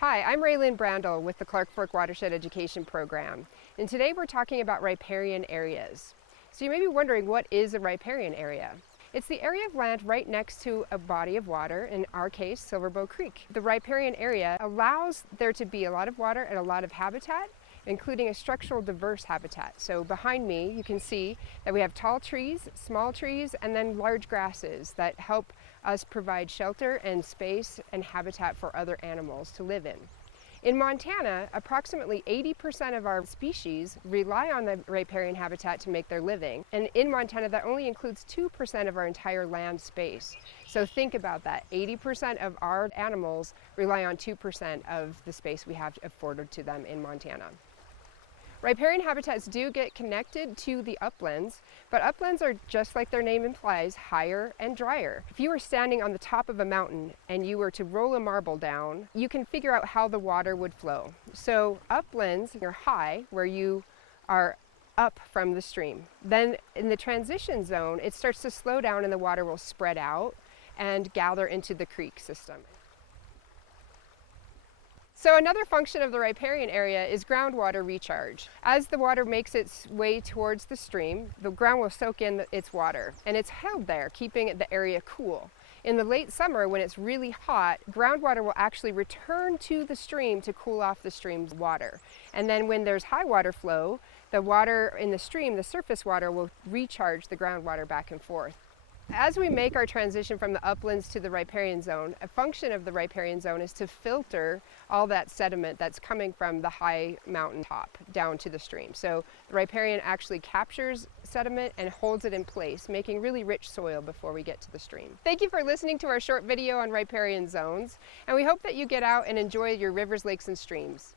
Hi, I'm Raylyn Brandel with the Clark Fork Watershed Education Program, and today we're talking about riparian areas. So you may be wondering, what is a riparian area? It's the area of land right next to a body of water, in our case, Silverbow Creek. The riparian area allows there to be a lot of water and a lot of habitat, including a structural diverse habitat. So behind me, you can see that we have tall trees, small trees, and then large grasses that help us provide shelter and space and habitat for other animals to live in. In Montana, approximately 80% of our species rely on the riparian habitat to make their living. And in Montana, that only includes 2% of our entire land space. So think about that. 80% of our animals rely on 2% of the space we have afforded to them in Montana. Riparian habitats do get connected to the uplands, but uplands are, just like their name implies, higher and drier. If you were standing on the top of a mountain and you were to roll a marble down, you can figure out how the water would flow. So uplands are high, where you are up from the stream. Then in the transition zone, it starts to slow down and the water will spread out and gather into the creek system. So another function of the riparian area is groundwater recharge. As the water makes its way towards the stream, the ground will soak in its water, and it's held there, keeping the area cool. In the late summer, when it's really hot, groundwater will actually return to the stream to cool off the stream's water. And then when there's high water flow, the water in the stream, the surface water, will recharge the groundwater back and forth. As we make our transition from the uplands to the riparian zone, a function of the riparian zone is to filter all that sediment that's coming from the high mountain top down to the stream. So the riparian actually captures sediment and holds it in place, making really rich soil before we get to the stream. Thank you for listening to our short video on riparian zones, and we hope that you get out and enjoy your rivers, lakes, and streams.